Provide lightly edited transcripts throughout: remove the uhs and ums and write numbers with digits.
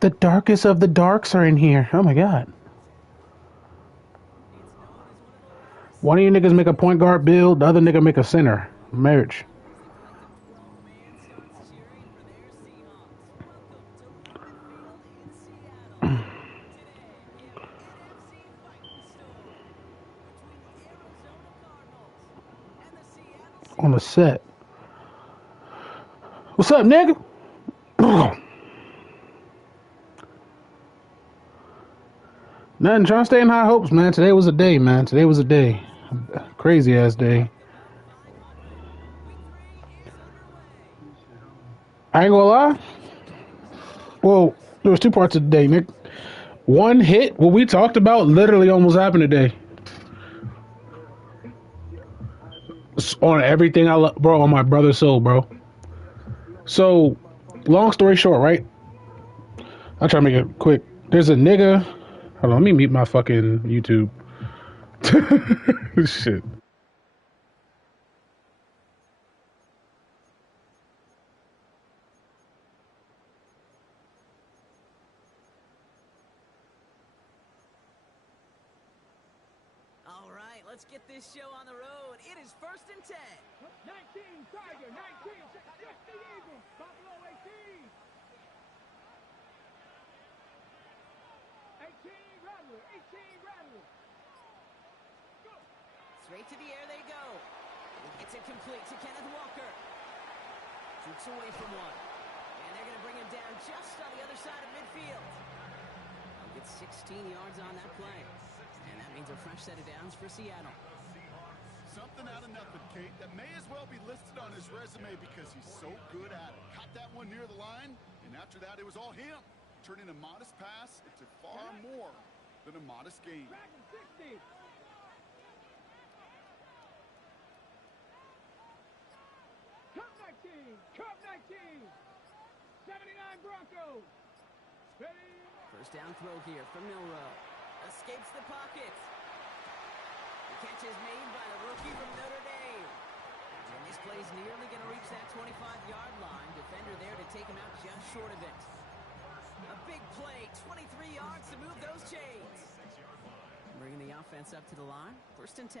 The darkest of the darks are in here. Oh my god. One of you niggas make a point guard build, the other nigga make a center. Marriage. On the set. What's up, nigga? Nothing. Trying to stay in high hopes, man. Today was a day, man. Today was a day. Crazy ass day. I ain't gonna lie. Well, there was two parts of the day, Nick. One hit, what we talked about literally almost happened today. On everything I love, bro, on my brother's soul, bro. So, long story short, right? I'll try to make it quick. There's a nigga. Hold on, let me mute my fucking YouTube. Shit. All right, let's get this show on the road. It is 1st and 10. 19, Tiger, 19, 60 Eagles, Buffalo 18. 18, Rattler, 18, Rattler. Go. Straight to the air they go. It's incomplete to Kenneth Walker. Shoots away from one. And they're going to bring him down just on the other side of midfield. He'll get 16 yards on that play. And that means a fresh set of downs for Seattle. Something out of nothing, Kate, that may as well be listed on his resume because he's so good at it. Caught that one near the line, and after that, it was all him. Turning a modest pass into far more than a modest gain. Dragon 60. Cup 19, Cup 19. 79 Broncos. Ready. First down throw here from Milroe. Escapes the pocket. The catch is made by the rookie from Notre Dame. And this play's nearly going to reach that 25-yard line. Defender there to take him out just short of it. A big play, 23 yards to move those chains. Bringing the offense up to the line. 1st and 10.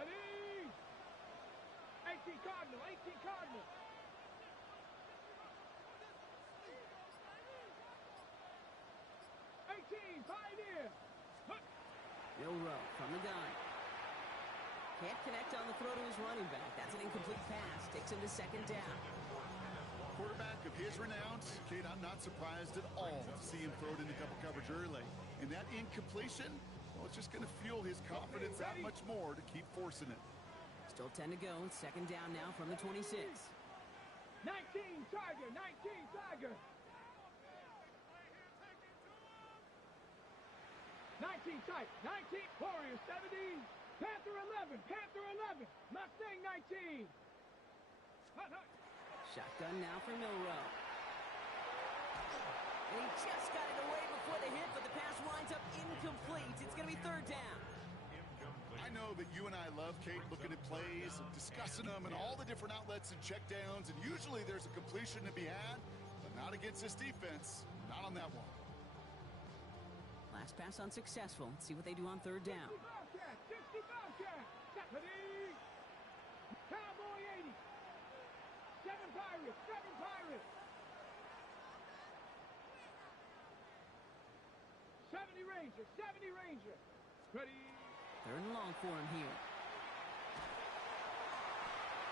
Ready. 18 Cardinal, 18 Cardinal. 18 Pioneer. Milroe from the gun. Can't connect on the throw to his running back. That's an incomplete pass. Takes him to 2nd down. Quarterback of his renown, Kate, I'm not surprised at all to see him throw it into double coverage early. And that incompletion, well, it's just going to fuel his confidence that much more to keep forcing it. Still 10 to go. 2nd down now from the 26. 19 Tiger, 19 Tiger. 19 tight, 19 Warrior 70, Panther 11, Panther 11, Mustang 19. Shotgun now for Milroe. And he just got it away before the hit, but the pass winds up incomplete. It's going to be 3rd down. I know that you and I love, Kate, looking at plays, discussing them, and all the different outlets and checkdowns, and usually there's a completion to be had, but not against this defense, not on that one. Last pass unsuccessful. Let's see what they do on 3rd down. 60 Bobcat, Ready. Cowboy 80. 7 Pirates, 7 Pirates. 70 Ranger, 70 Ranger. Ready. 3rd and long for him here.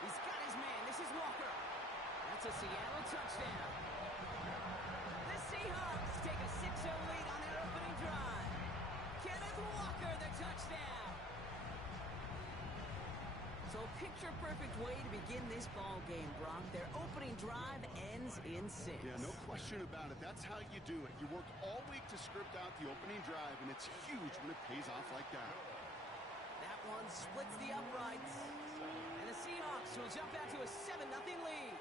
He's got his man. This is Walker. That's a Seattle touchdown. The Seahawks take a 6-0 lead on their opening drive. Kenneth Walker, the touchdown. So picture-perfect way to begin this ball game, Brock. Their opening drive ends in 6. Yeah, no question about it. That's how you do it. You work all week to script out the opening drive, and it's huge when it pays off like that. That one splits the uprights. And the Seahawks will jump out to a 7-0 lead.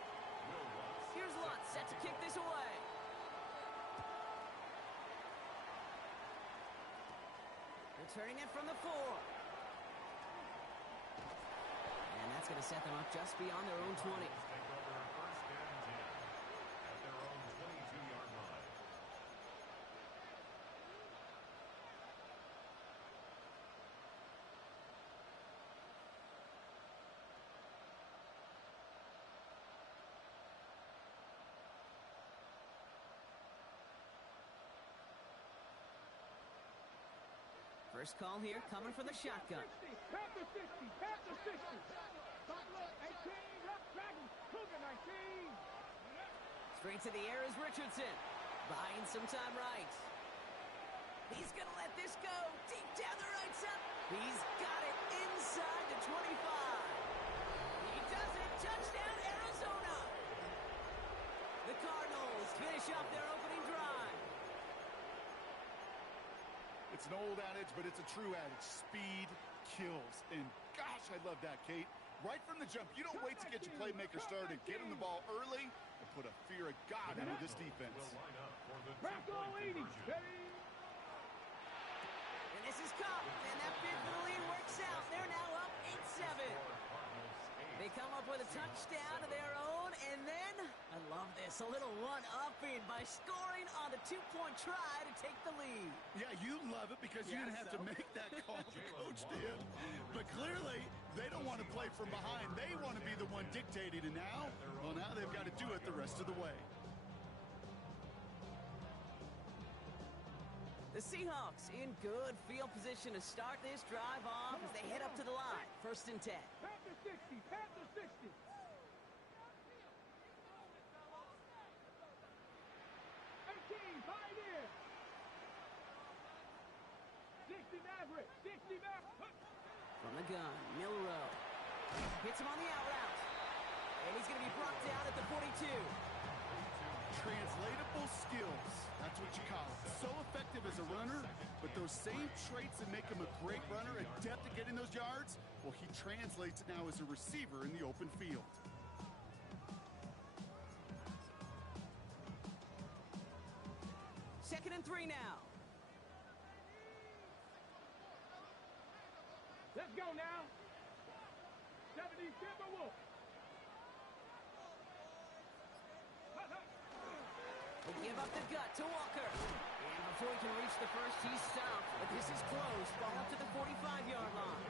Here's Lutz set to kick this away. Returning it from the 4. And that's going to set them up just beyond their own 20. First call here coming from the shotgun. 60, Panther 60, Panther 60. Buffalo 18, left Dragons, Cougar 19. Straight to the air is Richardson. Buying some time right. He's going to let this go. Deep down the right side. He's got it inside the 25. He does it. Touchdown, Arizona. The Cardinals finish off their opening drive. It's an old adage, but it's a true adage. Speed kills. And gosh, I love that, Kate. Right from the jump, you don't wait to get your playmaker started. Get him the ball early and put a fear of God into this defense. Bronco 80, And this is Cup, and that bid for the lead works out. They're now up 8-7. They come up with a touchdown of their own, and then, I love this, a little one-upping by scoring on the two-point try to take the lead. Yeah, you love it because you didn't have to make that call. The coach did. But clearly, they don't want to play from behind. They want to be the one dictating, and now, well, now they've got to do it the rest of the way. The Seahawks in good field position to start this drive off as they head up to the line. 1st and 10. Panther 60, Panther 60. 18, Pioneer. 60 Maverick, 60 Maverick. From the gun, Milrow. Hits him on the out route. And he's going to be brought down at the 42. Translatable skills. That's what you call it. So effective as a runner, but those same traits that make him a great runner, adept at getting those yards, well, he translates it now as a receiver in the open field. Second and 3 now. Let's go now. 70 Timberwolves. They give up the gut to Walker. And before he can reach the first, he's stopped. But this is close. Ball up to the 45-yard line.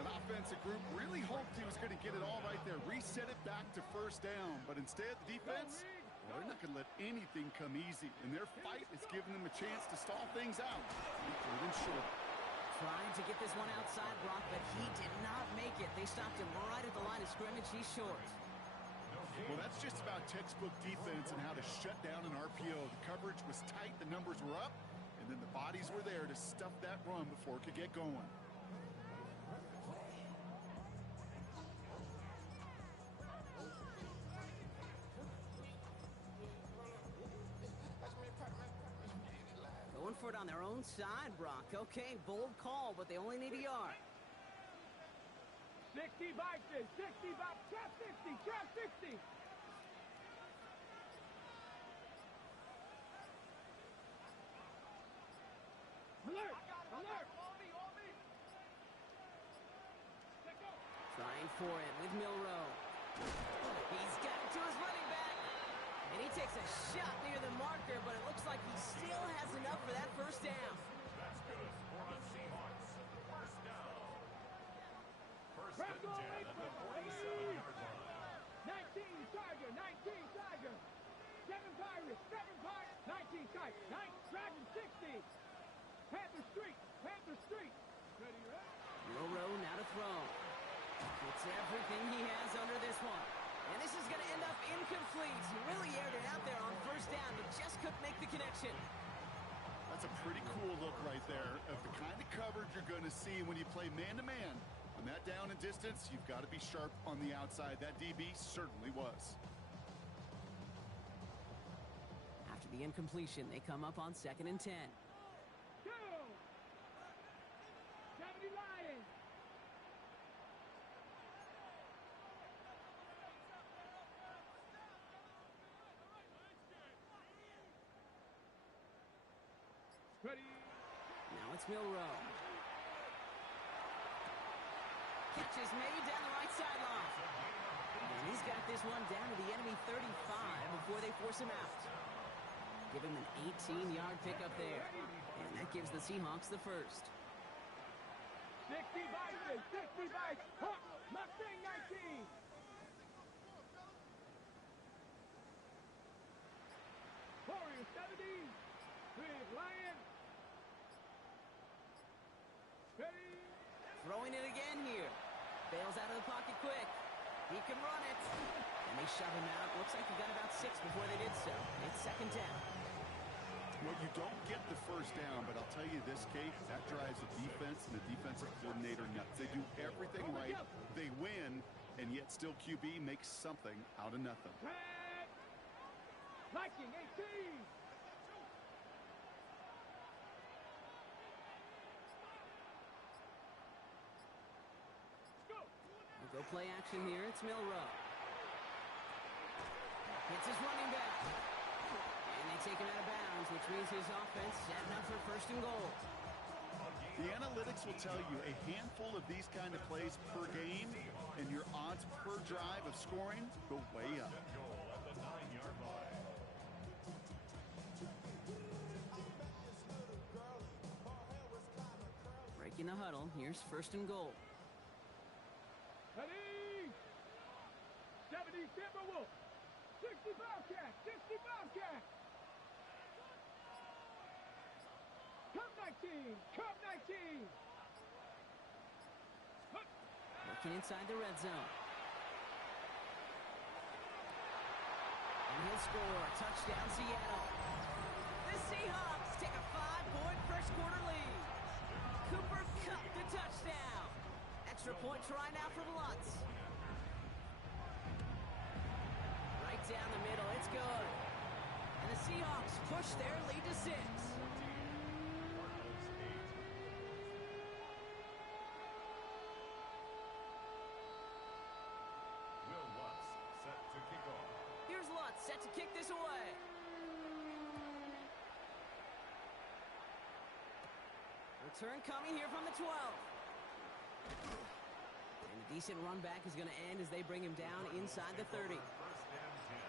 That offensive group really hoped he was going to get it all right there, reset it back to first down. But instead, the defense, well, they're not going to let anything come easy. And their fight is giving them a chance to stall things out. Third and short. Trying to get this one outside, Brock, but he did not make it. They stopped him right at the line of scrimmage. He's short. Well, that's just about textbook defense and how to shut down an RPO. The coverage was tight, the numbers were up, and then the bodies were there to stuff that run before it could get going. Going for it on their own side, Brock. Okay, bold call, but they only need a yard. 60 Bison, 60 Bison, trap 60, trap 60. Alert, alert. Trying for it with Milrow. He's got it to his running back. And he takes a shot near the marker, but it looks like he still has enough for that first down. That's good for the Seahawks. First down. First and 10 at the 47-yard line. 19 Tiger, 19 Tiger. 7 Pirates, 7 Pirates. 19 Tiger, 9 Dragon 60. Panther Street, Panther Street. Ready, ready? Milrow now to throw. Gets everything he has under this one. And this is going to end up incomplete. He really aired it out there on first down, but just couldn't make the connection. That's a pretty cool look right there of the kind of coverage you're going to see when you play man-to-man. On that down and distance, you've got to be sharp on the outside. That DB certainly was. After the incompletion, they come up on 2nd and 10. Go! 70 Lions. Ready? Now it's Milrow. Catch is made down the right sideline. And he's got this one down to the enemy 35 before they force him out. Give him an 18-yard pickup there. And that gives the Seahawks the first. 60 Bison, 60 Bison. Hawk, Mustang 19. Warrior 70. Big Lion. throwing it again here. Bails out of the pocket quick. He can run it. And they shove him out. Looks like he got about 6 before they did so. It's second down. Well, you don't get the first down, but I'll tell you this, Kate, that drives the defense and the defensive coordinator nuts. They do everything right. They win, and yet still QB makes something out of nothing. Flag. Viking 18. We'll go play action here. It's Milrow. Hits his running back. And they take him out of bounds, which means his offense setting up for first and goal. The analytics will tell you a handful of these kind of plays per game, and your odds per drive of scoring go way up. Goal at the 9-yard line. Breaking the huddle. Here's first and goal. Ready? 70 Timberwolves. 60 Bobcats. 60 Bobcats. Come 19. Come 19. Working inside the red zone. And he'll score. Touchdown, Seattle. The Seahawks take a 5-point first quarter lead. Cooper Kupp the touchdown. Extra point try now for Lutz. Right down the middle. It's good. And the Seahawks push their lead to 6. Here's Lutz set to kick this away. Return coming here from the 12. And a decent run back is going to end as they bring him down inside the 30. First and 10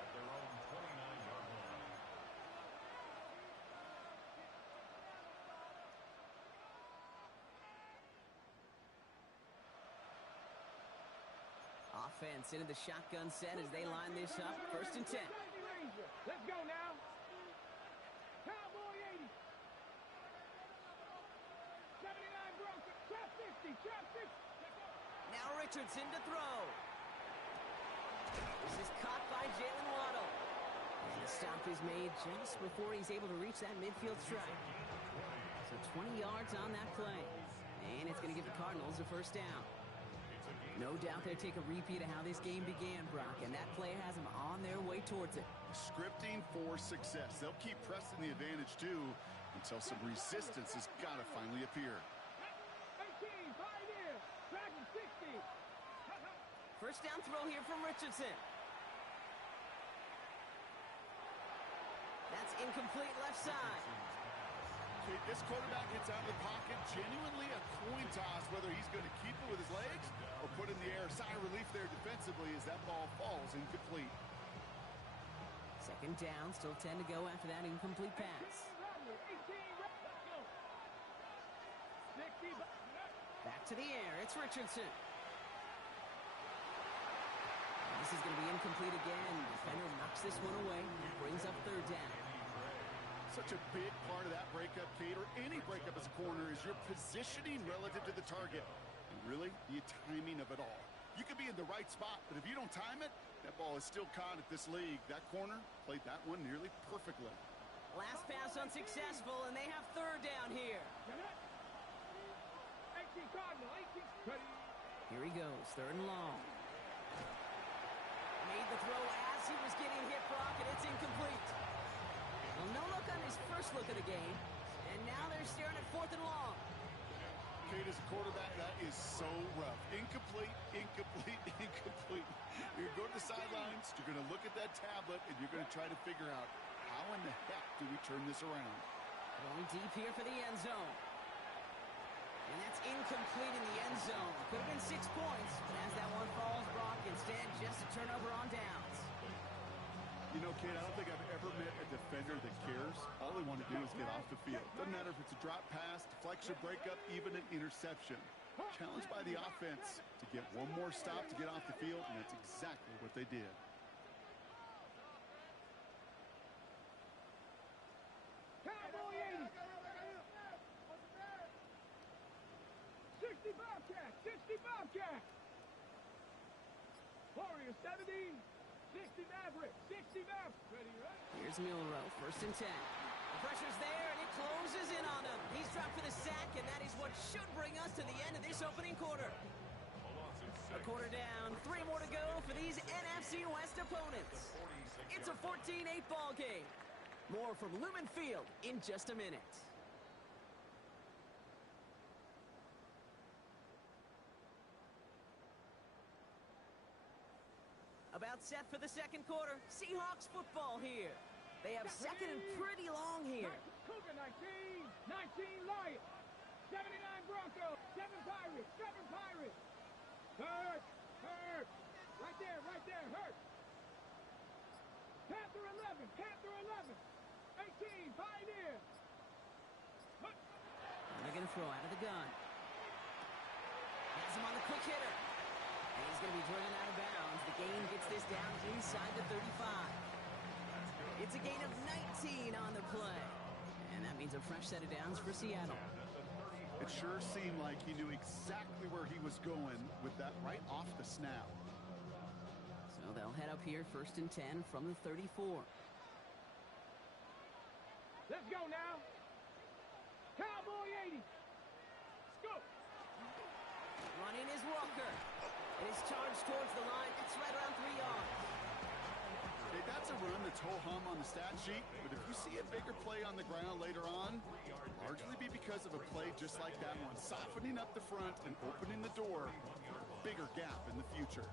at their own 29-yard line. Offense into the shotgun set as they line this up. First and 10. Let's go now. Cowboy 80. 79 Broncos. Trap 50. Trap 50. Now Richardson to throw. This is caught by Jalen Waddle. And the stop is made just before he's able to reach that midfield strike. So 20 yards on that play. And it's going to give the Cardinals a first down. No doubt they take a repeat of how this game began, Brock, and that play has them on their way towards it. Scripting for success. They'll keep pressing the advantage, too, until some resistance has got to finally appear. 18, Pioneer. Dragon 60. First down throw here from Richardson. That's incomplete left side. Okay, this quarterback gets out of the pocket, genuinely a coin toss, whether he's going to keep it with his legs or put it in the air. Sigh of relief there defensively as that ball falls incomplete. Second down, still 10 to go after that incomplete pass. 60. Back to the air, it's Richardson. And this is going to be incomplete again. Defender knocks this one away. That brings up third down. Such a big part of that breakup, Kate, or any breakup as a corner, is your positioning relative to the target. And really, the timing of it all. You could be in the right spot, but if you don't time it, that ball is still caught at this league. That corner played that one nearly perfectly. Last pass unsuccessful, and they have third down here. 18 Cardinal. 18. Here he goes, third and long. Made the throw as he was getting hit, Brock, and it's incomplete. Well, no look on his first look of the game, and now they're staring at fourth and long. Kate, as a quarterback, that is so rough. Incomplete, incomplete, incomplete. You're going to the sidelines, you're going to look at that tablet, and you're going to try to figure out how in the heck do we turn this around. Going deep here for the end zone. And that's incomplete in the end zone. Could have been 6 points, but as that one falls, Brock, instead just a turnover on downs. You know, Kate, I don't think I've ever met a defender that cares. All they want to do is get off the field. Doesn't matter if it's a drop pass, deflection, breakup, even an interception. Challenged by the offense to get one more stop to get off the field, and that's exactly what they did. Cowboy 80. 60 Warriors 70, 60 Mavericks, 60 Mavericks. Ready, right? Here's Milrow, 1st and 10. The pressure's there, and it closes in on him. He's dropped for the sack, and that is what should bring us to the end of this opening quarter. A quarter down, 3 more to go for these NFC West opponents. It's a 14-8 ball game. More from Lumen Field in just a minute. About set for the second quarter. Seahawks football here. They have second and pretty long here. Cougar 19, 19 Lions, 79 Broncos, 7 Pirates, 7 Pirates. Hurt. Right there, hurt. Panther 11, 18, Pioneer. And they're going to throw out of the gun. Has him on the quick hitter. And he's going to be driven out of bounds. The gain gets this down inside the 35. It's a gain of 19 on the play. And that means a fresh set of downs for Seattle. It sure seemed like he knew exactly where he was going with that right off the snap. So they'll head up here 1st and 10 from the 34. Let's go now. Cowboy 80. Let's go. Running is Walker. And he's charged towards the line. It's right around 3 yards. Okay, that's a run that's ho-hum on the stat sheet, but if you see a bigger play on the ground later on, it'll largely be because of a play just like that one, softening up the front and opening the door for a bigger gap in the future.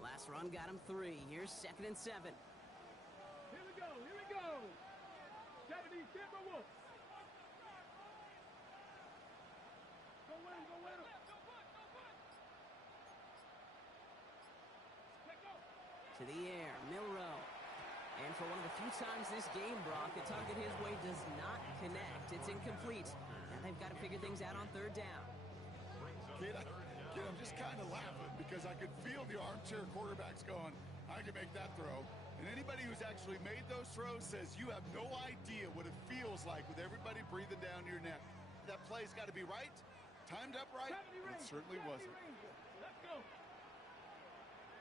Last run got him 3. Here's 2nd and 7. Here we go. 70 Timberwolves. Go win him. To the air, Milrow. And for one of the few times this game, Brock, the target his way does not connect. It's incomplete. Now they've got to figure things out on 3rd down. Kid, I'm just kind of laughing because I could feel the armchair quarterbacks going, I can make that throw. And anybody who's actually made those throws says you have no idea what it feels like with everybody breathing down your neck. That play's got to be right, timed up right, and it certainly wasn't. Let's go.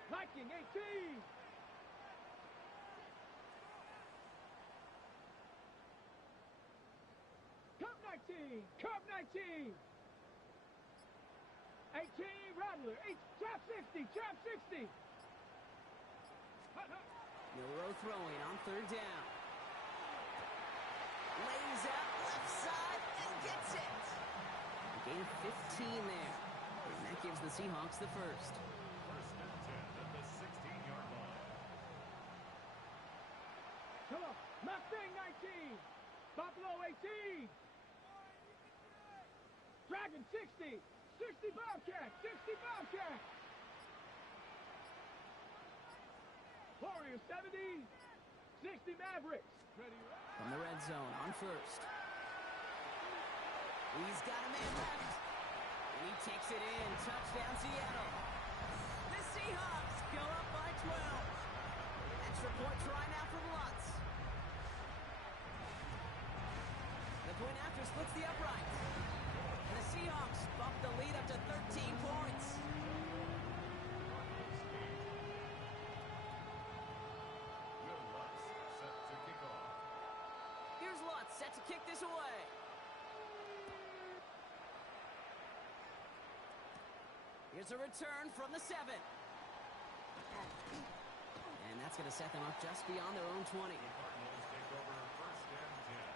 Viking 18. Cub 19. 18 Rattler. Trap 60. Milrow throwing on 3rd down. Lays out left side and gets it. A gain of 15 there. And that gives the Seahawks the first. 1st and 10 at the 16-yard line. Come on. Mustang 19. Buffalo 18. Dragon 60. 60 Bobcat. Warriors 70. 60 Mavericks. Ready? From the red zone on 1st. He's got a man left. And he takes it in. Touchdown Seattle. The Seahawks go up by 12. Extra point try now from Lutz. The point after splits the upright. And the Seahawks bump the lead up to 13 points. Will Lutz set to kick off. Here's Lutz set to kick this away. Here's a return from the 7. And that's going to set them up just beyond their own 20. The Cardinals take over 1st and 10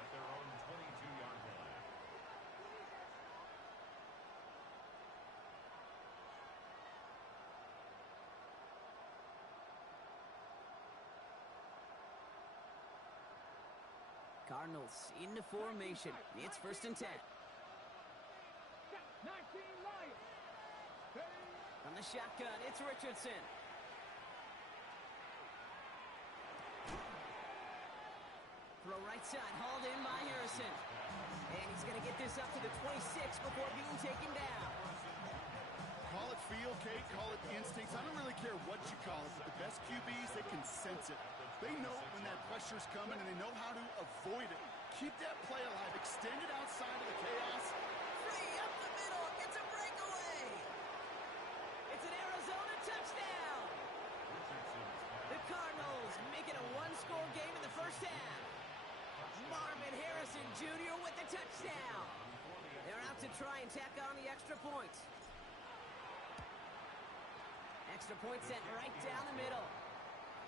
at their own 22-yard line. Cardinals into formation. It's 1st and 10. 19 Lions. From the shotgun, it's Richardson. Throw right side, hauled in by Harrison. And he's going to get this up to the 26 before being taken down. Call it feel, Kate, call it instincts. I don't really care what you call it, but the best QBs, they can sense it. They know when that pressure's coming, and they know how to avoid it. Keep that play alive. Extend it outside of the chaos. Richardson Jr. with the touchdown. They're out to try and tack on the extra point. Extra point sent right down the middle.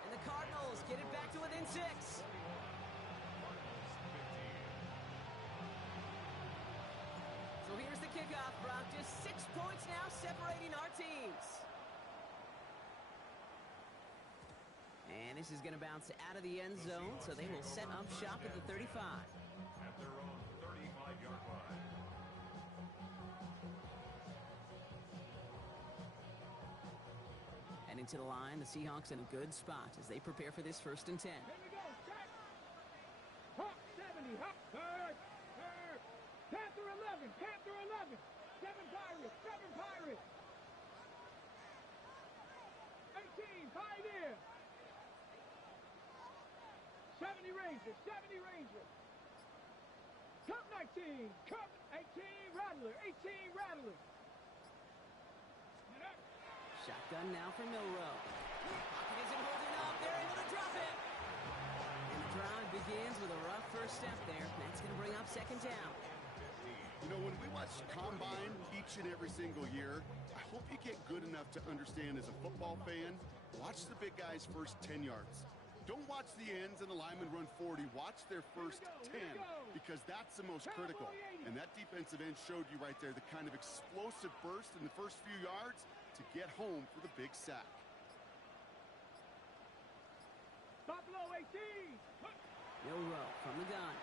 And the Cardinals get it back to within 6. So here's the kickoff, Brock. Just 6 points now separating our teams. And this is going to bounce out of the end zone, so they will set up shop at the 35. At their own 35-yard line. Heading to the line, the Seahawks in a good spot as they prepare for this 1st and 10. Here we go, check. Hawk 70, Hawk, third. Panther 11, Panther 11. 7 Pirates, 7 Pirates. 18, Pioneer. 70 Rangers, 70 Rangers. Cup 19, Cup 18 Rattler, 18 Rattler. Shotgun now for Milrow. Pocket isn't holding up. They're able to drop it. And the drive begins with a rough first step there. That's going to bring up 2nd down. You know, when we watch Combine each and every single year, I hope you get good enough to understand as a football fan, watch the big guys' first 10 yards. Don't watch the ends and the linemen run 40. Watch their first 10 because that's the most critical. And that defensive end showed you right there the kind of explosive burst in the first few yards to get home for the big sack. Buffalo 18. Milrow from the gun.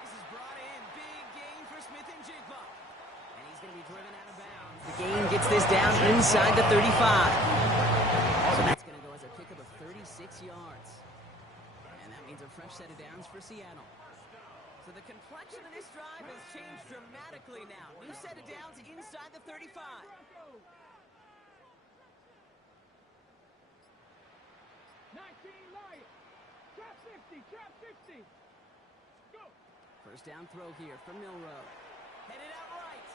This is brought in. Big gain for Smith and Jigba. And he's going to be driven out of bounds. The gain gets this down inside the 35. So that's going to go as a pickup of 36 yards. And that means a fresh set of downs for Seattle. So the complexion of this drive has changed dramatically now. New set of downs inside the 35. 19 Lions. Trap 60, trap 60. Go. First down throw here from Milrow. Headed out right.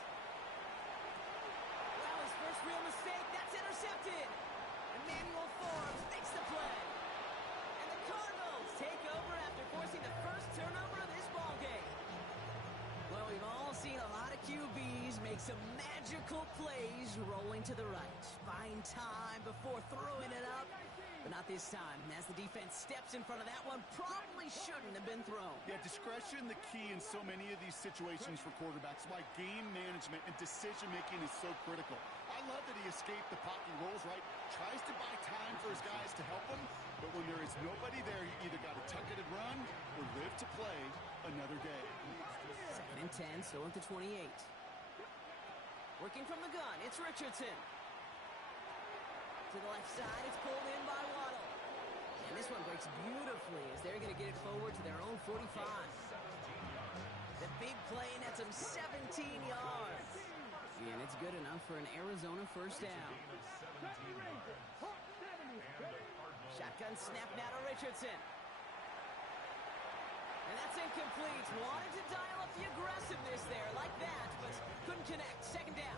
Well, his first real mistake. That's intercepted. Emmanuel Forbes makes the play. And the Cardinals take over after forcing the first turnover of this ballgame. Well, we've all seen a lot of QBs make some magical plays rolling to the right. Find time before throwing it up. But not this time. As the defense steps in front of that one, probably shouldn't have been thrown. Yeah, discretion the key in so many of these situations for quarterbacks. Why game management and decision-making is so critical. I love that he escaped the pocket rolls right. Tries to buy time for his guys to help him. But when there is nobody there, you either got to tuck it and run or live to play another day. 2nd and 10, still at the 28. Working from the gun, it's Richardson. To the left side, it's pulled in by Waddle. And this one breaks beautifully as they're going to get it forward to their own 45. The big play nets them 17 yards. And it's good enough for an Arizona first down. Shotgun snap now to Richardson. And that's incomplete. Wanted to dial up the aggressiveness there like that, but couldn't connect. 2nd down.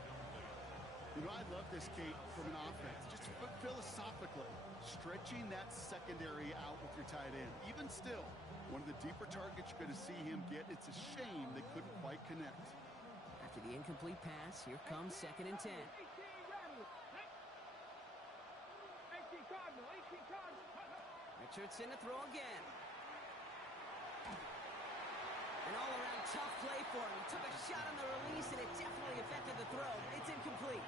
You know, I love this, Kate, from an offense. Just philosophically, stretching that secondary out with your tight end. Even still, one of the deeper targets you're going to see him get. It's a shame they couldn't quite connect. After the incomplete pass, here comes 2nd and 10. 18 Cardinal, 18 Cardinal. Richardson to throw again. An all-around tough play for him. He took a shot on the release, and it definitely affected the throw. It's incomplete.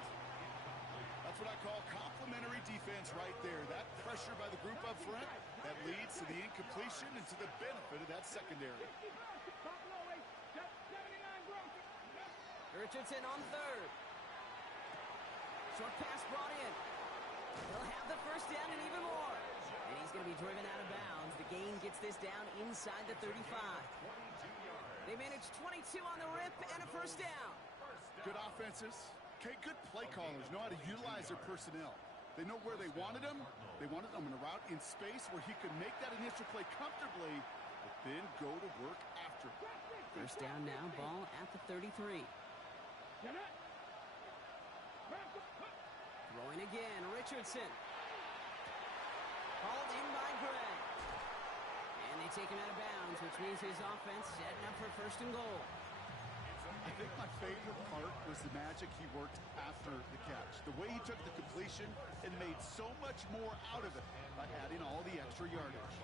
That's what I call complementary defense right there. That pressure by the group up front, that leads to the incompletion and to the benefit of that secondary. Richardson on 3rd. Short pass brought in. He'll have the first down and even more. And he's going to be driven out of bounds. The gain gets this down inside the 35. They managed 22 on the rip and a first down. Good offenses. Okay, good play callers know how to utilize their personnel. They know where they wanted them. They wanted them in a route in space where he could make that initial play comfortably, but then go to work after. First down now, ball at the 33. Throwing again, Richardson. Hauled in by Gray. And they take him out of bounds, which means his offense setting up for first and goal. I think my favorite part was the magic he worked after the catch. The way he took the completion and made so much more out of it by adding all the extra yardage.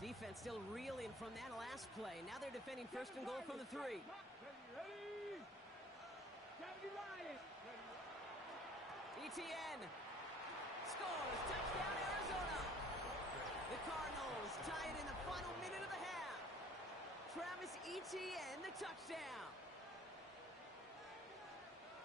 Defense still reeling from that last play. Now they're defending first and goal from the 3. Ready? Kevin Ryan. ETN scores. Touchdown, Arizona. The Cardinals tie it in the final minute of the half. Travis Etienne, the touchdown.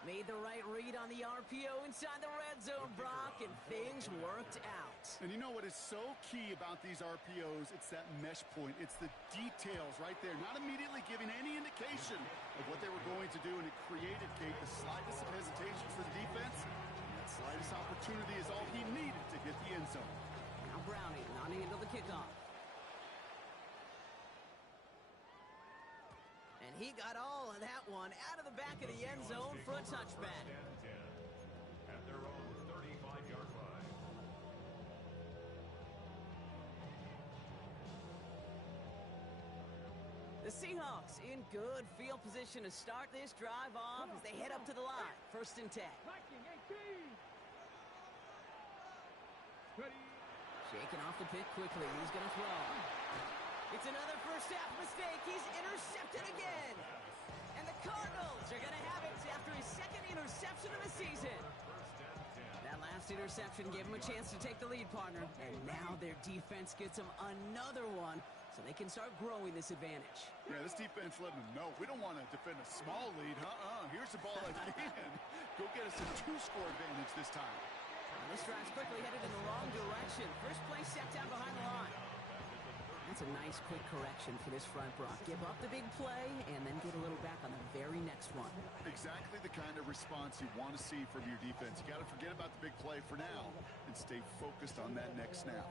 Made the right read on the RPO inside the red zone, Brock, and things worked out. And you know what is so key about these RPOs? It's that mesh point. It's the details right there. Not immediately giving any indication of what they were going to do, and it created, Kate, the slightest of hesitation for the defense. And that slightest opportunity is all he needed to hit the end zone. Now Browning nodding into the kickoff. And he got all of that one out of the back of the end zone for a touchback. At their own 35-yard line. The Seahawks in good field position to start this drive off as they head up to the line. First and 10. Viking 18. Ready? Shaking off the pick quickly. He's going to throw. It's another first half mistake. He's intercepted again. And the Cardinals are going to have it after his second interception of the season. That last interception gave him a chance to take the lead, partner. And now their defense gets them another one so they can start growing this advantage. Yeah, this defense letting them know we don't want to defend a small lead. Here's the ball again. Go get us a 2-score advantage this time. Well, this drive's quickly headed in the wrong direction. First play set down behind the line. That's a nice quick correction for this front, Brock. Give up the big play and then get a little back on the very next one. Exactly the kind of response you want to see from your defense. You got to forget about the big play for now and stay focused on that next snap.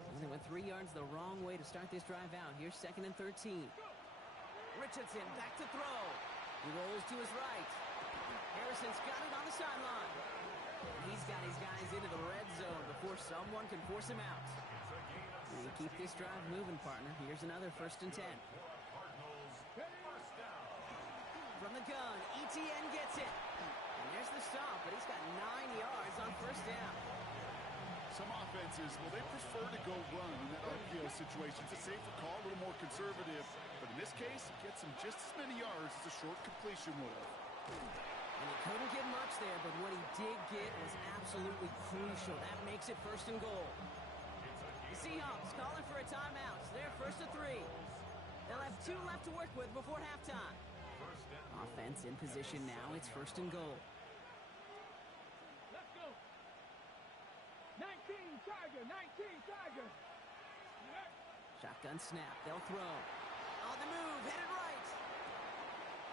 Well, they went 3 yards the wrong way to start this drive out. Here's 2nd and 13. Richardson back to throw. He rolls to his right. Harrison's got it on the sideline. He's got his guys into the red zone before someone can force him out. And you keep this drive moving, partner. Here's another 1st and 10. From the gun, ETN gets it. And there's the stop, but he's got 9 yards on first down. Some offenses, well, they prefer to go run in that RPO situation. It's a safer call, a little more conservative. But in this case, it gets him just as many yards as a short completion would have. And he couldn't get much there, but what he did get was absolutely crucial. That makes it 1st and goal. The Seahawks calling for a timeout. So they're 1st and 3. They'll have 2 left to work with before halftime. Offense in position now. It's 1st and goal. Let's go. 19 Tiger. 19 Tiger. Shotgun snap. They'll throw. On the move. Headed right.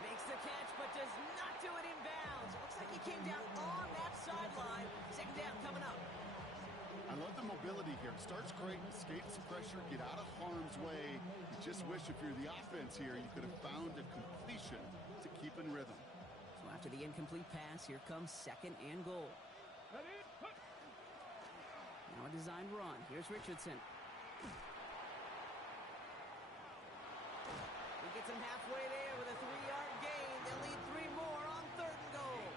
Makes the catch, but does not do it in bounds. It looks like he came down on that sideline. 2nd down coming up. I love the mobility here. Starts great, escapes some pressure, get out of harm's way. You just wish if you're the offense here, you could have found a completion to keep in rhythm. So after the incomplete pass, here comes 2nd and goal. Ready? Now a designed run. Here's Richardson. He gets him halfway there with a 3-yard gain. They'll need 3 more on 3rd and goal.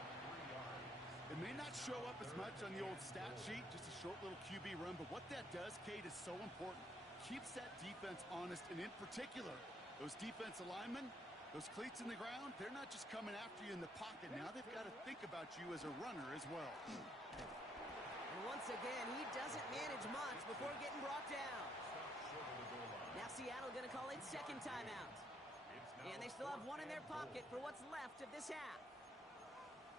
It may not show up as much on the old stat sheet, just a short little QB run, but what that does, Kate, is so important. Keeps that defense honest, and in particular, those defensive linemen, those cleats in the ground, they're not just coming after you in the pocket. Now they've got to think about you as a runner as well. And once again, he doesn't manage much before getting brought down. Now Seattle going to call its 2nd timeout. And they still have 1 in their pocket for what's left of this half.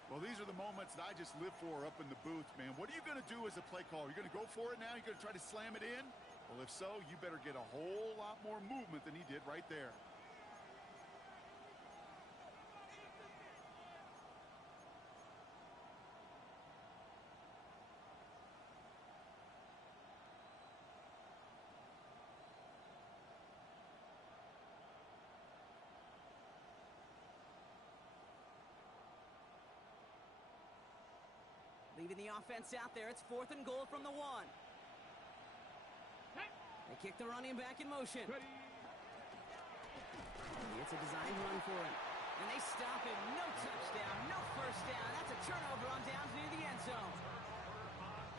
Well, these are the moments that I just live for up in the booth, man. What are you going to do as a play caller? You're going to go for it now? You're going to try to slam it in? Well, if so, you better get a whole lot more movement than he did right there. Leaving the offense out there. It's 4th and goal from the 1. They kick the running back in motion. It's a designed run for him. And they stop him. No touchdown, no first down. That's a turnover on downs near the end zone.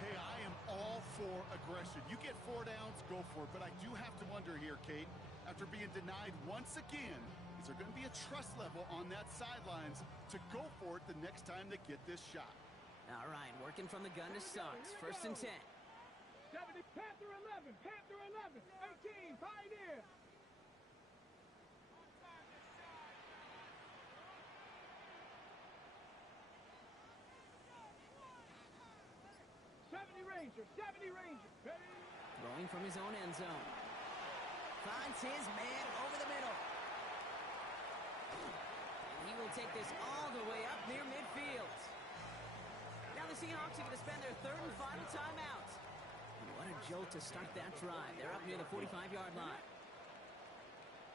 Hey, I am all for aggression. You get 4 downs, go for it. But I do have to wonder here, Kate, after being denied once again, is there going to be a trust level on that sidelines to go for it the next time they get this shot? All right, working from the gun to start. First and 10. 70, Panther 11, Panther 11, 18, Pioneer. Ranger, 70 Ranger. Ready? Throwing from his own end zone. Finds his man over the middle. And he will take this all the way up near midfield. Now the Seahawks are going to spend their third and final timeout. And what a jolt to start that drive. They're up near the 45-yard line.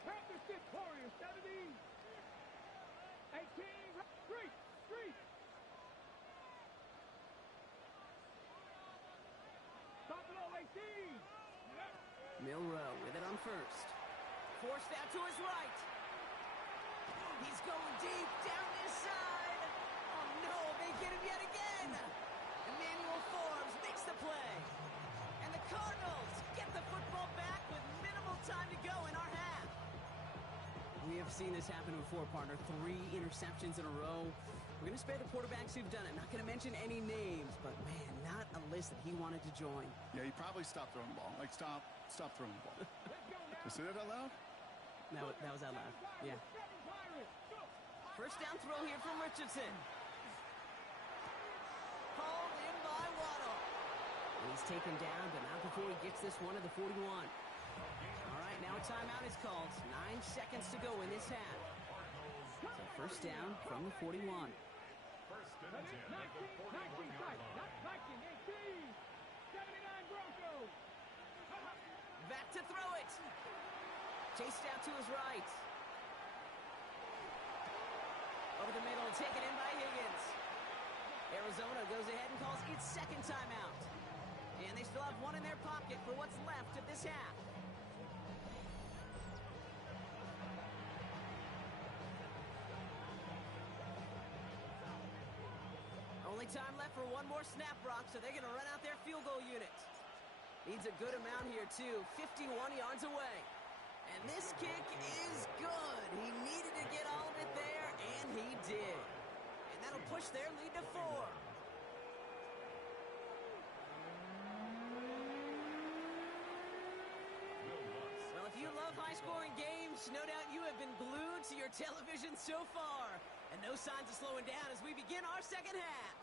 Panther 6, Warriors, 70. 18, street. Buffalo 18. Milrow with it on first. Forced out to his right. He's going deep down this side. Oh no, they get him yet again. Emmanuel Forbes makes the play. And the Cardinals get the football back with minimal time to go in our half. We have seen this happen before, partner. 3 interceptions in a row. We're going to spare the quarterbacks who've done it. Not going to mention any names, but man, not a list that he wanted to join. Yeah, he probably stopped throwing the ball. Like, stop throwing the ball. Did I say that out loud? That was out loud. Yeah. First down throw here from Richardson. Hauled in by Waddle. And he's taken down, but not before he gets this one to the 41. All right, now a timeout is called. 9 seconds to go in this half. So first down from the 41. First and 10 at the 41-yard line. 19, 79 Broncos. Back to throw it. Chased out to his right. Over the middle, taken in by Higgins. Arizona goes ahead and calls its second timeout. And they still have one in their pocket for what's left of this half. Only time left for one more snap, Brock, so they're going to run out their field goal unit. Needs a good amount here, too. 51 yards away. And this kick is good. He needed to get all of it there, and he did. And that'll push their lead to 4. Well, if you love high-scoring games, no doubt you have been glued to your television so far. And no signs of slowing down as we begin our second half.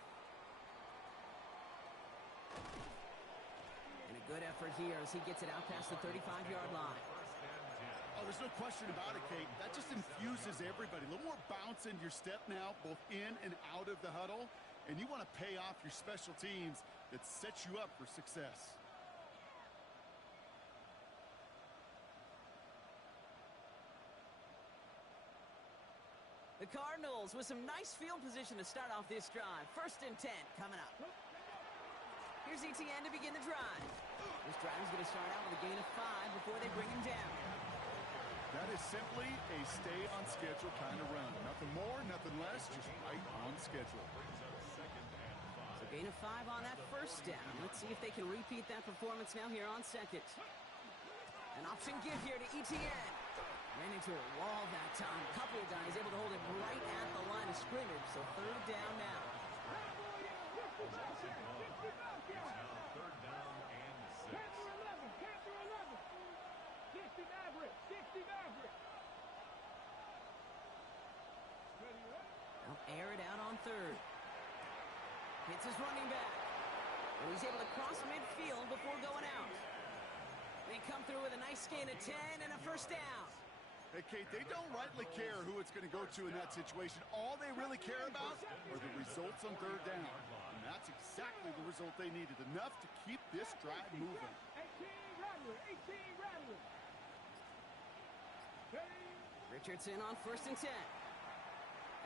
And a good effort here as he gets it out past the 35-yard line. Oh, there's no question about it, Kate. That just infuses everybody. A little more bounce in your step now, both in and out of the huddle. And you want to pay off your special teams that sets you up for success. The Cardinals with some nice field position to start off this drive. First and 10 coming up. Here's ETN to begin the drive. This drive is going to start out with a gain of 5 before they bring him down. That is simply a stay-on-schedule kind of run. Nothing more, nothing less, just right on schedule. So gain of 5 on that first down. Let's see if they can repeat that performance now here on second. An option give here to ETN. Ran into a wall that time. A couple of guys able to hold it right at the line of scrimmage. So third down now. It's now third down and 6. Panther 11. 60 Maverick. They'll air it out on third. Hits his running back. And he's able to cross midfield before going out. They come through with a nice gain of 10 and a first down. Hey, Kate, they don't rightly care who it's going to go to in that situation. All they really care about are the results on third down. And that's exactly the result they needed. Enough to keep this drive moving. 18 Rattler. Richardson on first and 10.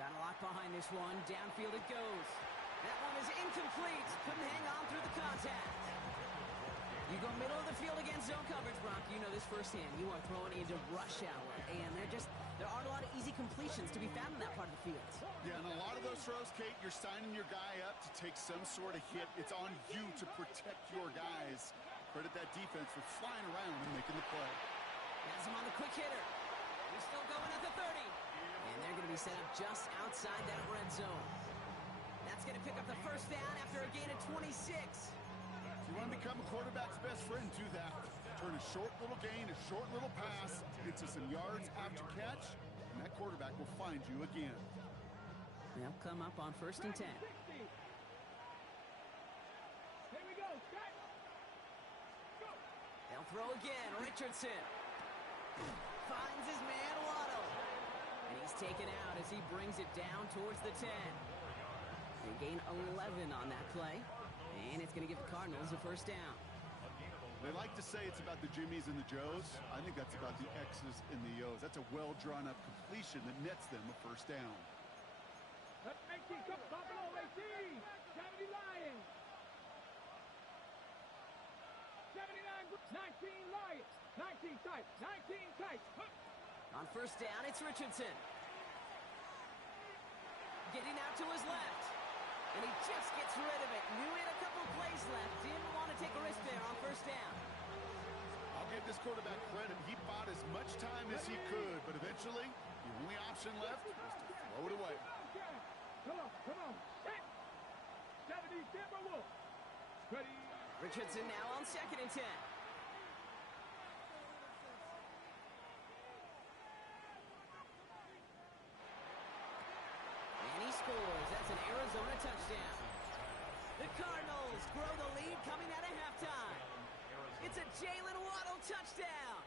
Got a lot behind this one. Downfield it goes. That one is incomplete. Couldn't hang on through the contact. You go middle of the field against zone coverage, Brock. You know this firsthand. You are throwing into rush hour, and there aren't a lot of easy completions to be found in that part of the field. Yeah, and a lot of those throws, Kate, you're signing your guy up to take some sort of hit. It's on you to protect your guys. Credit that defense for flying around and making the play. Has him on the quick hitter. He's still going at the 30. And they're going to be set up just outside that red zone. That's going to pick up the first down after a gain of 26. If you want to become a quarterback's best friend, do that. Turn a short little gain, a short little pass into some yards after catch, and that quarterback will find you again. They'll come up on 1st and 10. Here we go. Set. Go. They'll throw again. Richardson finds his man Waddle. And he's taken out as he brings it down towards the 10. They gain 11 on that play. And it's going to give the Cardinals a first down. They like to say it's about the Jimmies and the Joes. I think that's about the X's and the O's. That's a well-drawn-up completion that nets them a first down. 18, come Buffalo, 18. 70 Lions. 79, 19 Lions. 19 tight. 19 tight. On first down, it's Richardson. Getting out to his left. And he just gets rid of it. Knew he had a couple plays left. Didn't want to take a risk there on first down. I'll give this quarterback credit. He bought as much time as he could, but eventually, the only option left was to throw it away. Come on. Set. 70 Timberwolves. Ready. Richardson now on 2nd and 10. And he scores. That's an Arizona touchdown. The Cardinals grow the lead coming out of halftime. It's a Jalen Waddle touchdown.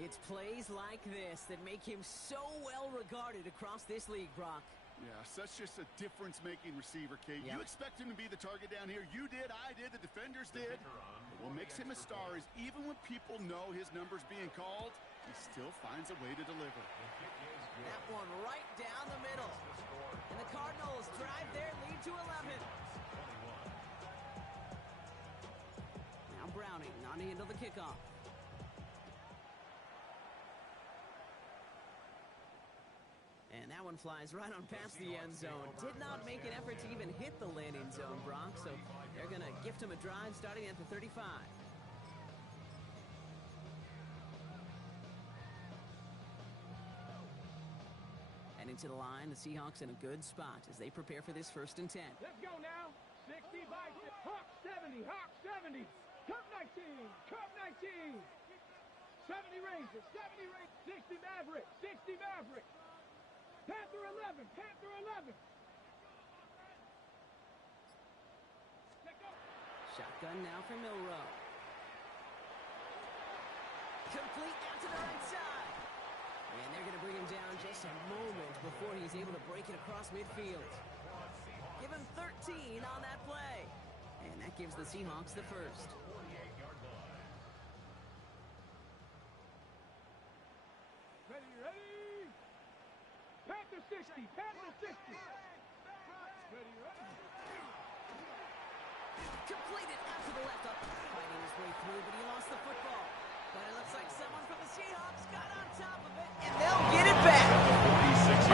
It's plays like this that make him so well regarded across this league, Brock. Yeah, such just a difference-making receiver, Kate. Yep. You expect him to be the target down here. You did, I did, the defenders did. But what makes him a star is even when people know his number's being called, he still finds a way to deliver. That one right down the middle. And the Cardinals drive their lead to 11. Now Browning on to handle the kickoff. And that one flies right on past the end zone. Did not make an effort to even hit the landing zone, Brock. So they're going to gift him a drive starting at the 35. And into the line, the Seahawks in a good spot as they prepare for this 1st and 10. Let's go now. 60 by 6. Hawk 70. Hawk 70. Cup 19. Cup 19. 70 Rangers. 70 Rangers. 60 Maverick. 60 Maverick. Panther 11. Panther 11. Check up. Shotgun now for Milrow. Complete out to the right side. And they're going to bring him down just a moment before he's able to break it across midfield. Give him 13 on that play. And that gives the Seahawks the first. Ready. Panther 60. Panther 60. Ready. Completed out to the left. Up, fighting his way through, but he lost the football. But it looks like someone from the Seahawks got on top of it, and they'll get it back.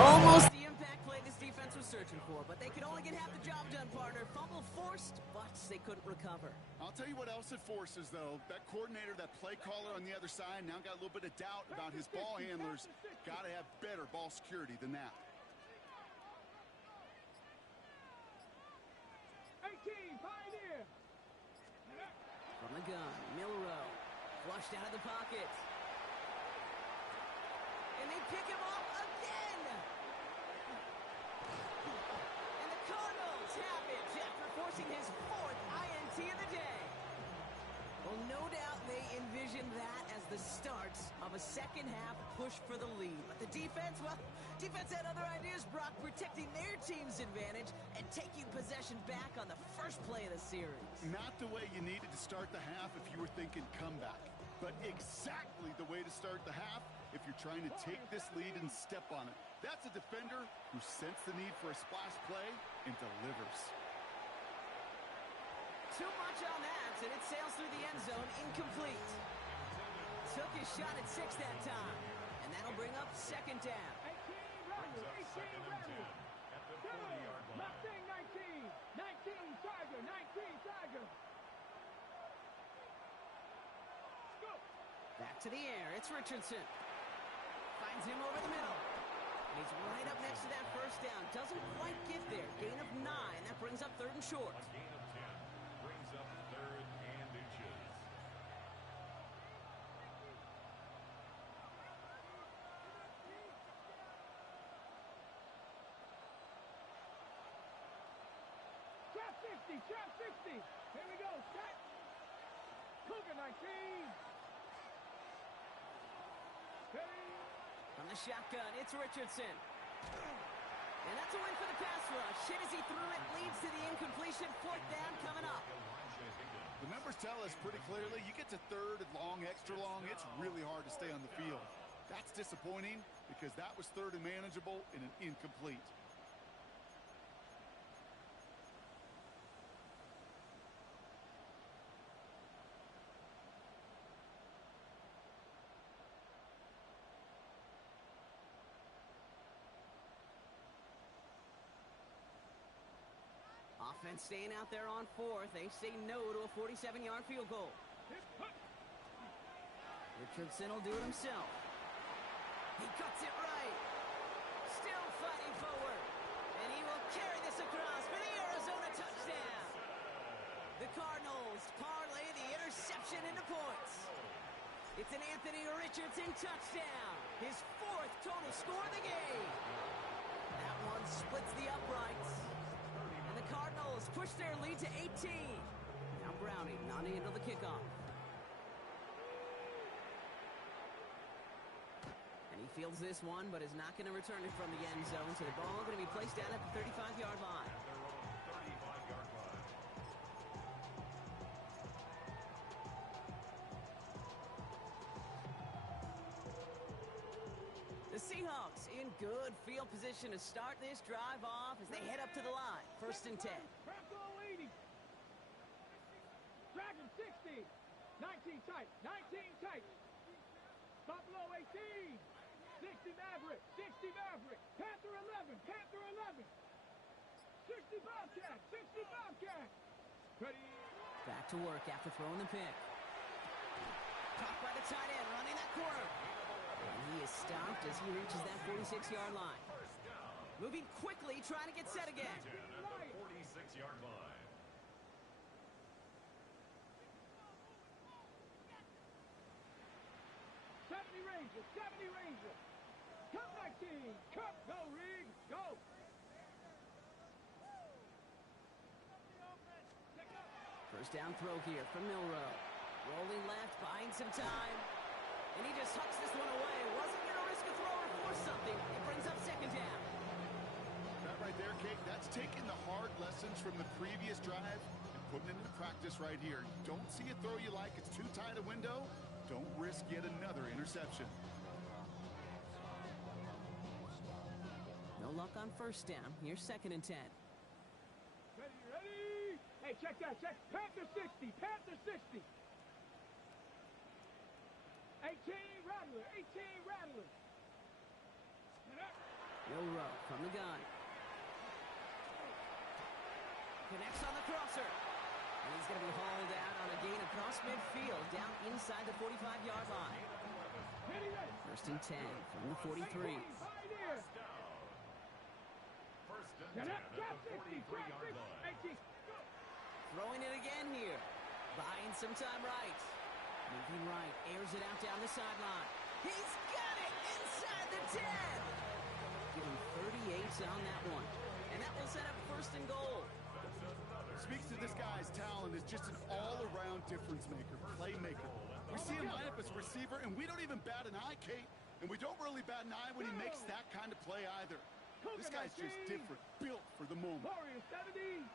Almost the impact play this defense was searching for, but they could only get half the job done, partner. Fumble forced, but they couldn't recover. I'll tell you what else it forces, though. That coordinator, that play caller on the other side, now got a little bit of doubt about his ball handlers. Got to have better ball security than that. 18 Pioneer. From the gun, Milrow. Flushed out of the pocket. And they pick him off again. And the Cardinals have it after forcing his 4th INT of the day. Well, no doubt they envisioned that as the start of a second-half push for the lead. But the defense, well, defense had other ideas, Brock, protecting their team's advantage and taking possession back on the first play of the series. Not the way you needed to start the half if you were thinking comeback, but exactly the way to start the half if you're trying to take this lead and step on it. That's a defender who sensed the need for a splash play and delivers. too much on that, and it sails through the end zone, incomplete. Took his shot at 6 that time, and that'll bring up second down. 18 Rattler, 18 Rattler. At the 40-yard line. Mustang 19, 19 Tiger, 19 Tiger. Go. Back to the air, it's Richardson. Finds him over the middle. And he's right up next to that first down. Doesn't quite get there. Gain of 9, that brings up 3rd and short. A gain of 10 brings up 3rd and inches. Trap 60, trap 60. Here we go, set. Cougar 19. Ready. From the shotgun, it's Richardson. And that's a win for the pass rush. Hit as he threw it, leads to the incompletion. 4th down coming up. The numbers tell us pretty clearly, you get to 3rd and long, extra long, it's really hard to stay on the field. That's disappointing because that was 3rd and manageable and an incomplete. Offense staying out there on 4th. They say no to a 47-yard field goal. Richardson will do it himself. He cuts it right. Still fighting forward. And he will carry this across for the Arizona touchdown. The Cardinals parlay the interception into points. It's an Anthony Richardson touchdown. His 4th total score of the game. That one splits the uprights. And the Cardinals push their lead to 18. Now Browning not into the kickoff. And he fields this one, but is not going to return it from the end zone. So the ball going to be placed down at the 35-yard line. At their own 35-yard line. The Seahawks in good field position to start this drive off as they head up to the line. 1st and 10. Bronco 80. Dragon 60. 19 tight. 19 tight. Buffalo 18. 60 Maverick. 60 Maverick. Panther 11. Panther 11. 60 Bobcat. 60 Bobcat. Ready. Back to work after throwing the pick. Caught by the tight end, running that corner. And he is stopped as he reaches that 46-yard line. First down. Moving quickly, trying to get set again. At the 46-yard line. Ranger, 70 Ranger. Cup 19, Cup, go Rig, go. First down throw here from Milrow. Rolling left, buying some time. And he just hucks this one away. Wasn't going to risk a throw or force something. It brings up second down. That right there, Kate, that's taking the hard lessons from the previous drive and putting it into practice right here. You don't see a throw you like, it's too tight a window. Don't risk yet another interception. No luck on first down. Here's 2nd and 10. Ready, ready. Hey, check that, check. Panther 60, Panther 60. 18 Rattler, 18 Rattler. Milrow from the gun. Connects on the crosser. And he's going to be hauled out on a gain across midfield, down inside the 45-yard line. 1st and 10 from the 43. First and 10 at the 43-yard line. Throwing it again here. Buying some time right. Moving right, airs it out down the sideline. He's got it inside the 10. Giving 38 on that one. And that will set up 1st and goal. Speaks to this guy's talent as just an all-around difference maker, playmaker. We see him line up as receiver, and we don't even bat an eye, Kate. And we don't really bat an eye when he makes that kind of play either. This guy's just different, built for the moment. Warriors 70.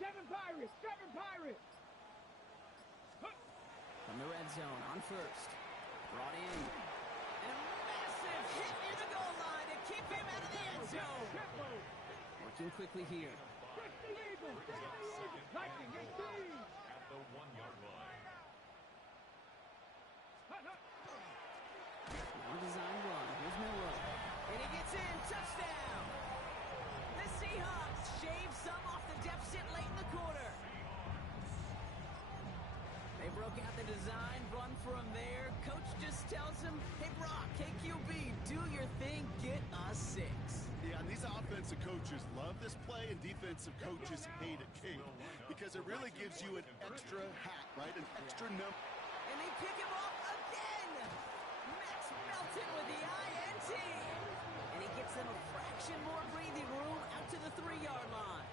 7 Pirates, 7 Pirates. From the red zone on first. Brought in. And a massive hit near the goal line to keep him out of the end zone. Working quickly here. Eagles. Brings up second and 19, 18. goal at the 1-yard line. Hut, hut. Now design run. Here's Milrow. And he gets in. Touchdown. The Seahawks shave some off the deficit late in the quarter. They broke out the design run from there. Coach just tells him, hey, Brock, KQB, do your thing. Get us 6. Yeah, and these offensive coaches love this play, and defensive coaches hate it, Kate, because it really gives you an extra hat, right? An extra number. And they pick him off again. Max Melton with the INT. And he gets them a fraction more breathing room out to the 3-yard line.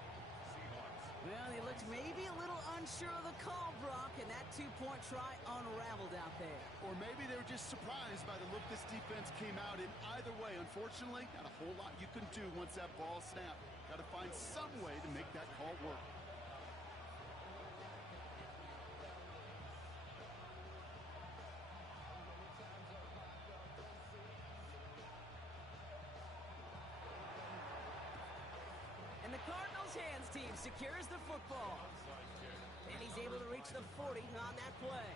Well, he looked maybe a little unsure of the call, Brock, and that 2-point try unraveled out there. Or maybe they were just surprised by the look this defense came out in. Either way, unfortunately, not a whole lot you can do once that ball snapped. Got to find some way to make that call work. And the Cardinals' hands team secures the football. And he's able to reach the 40 on that play.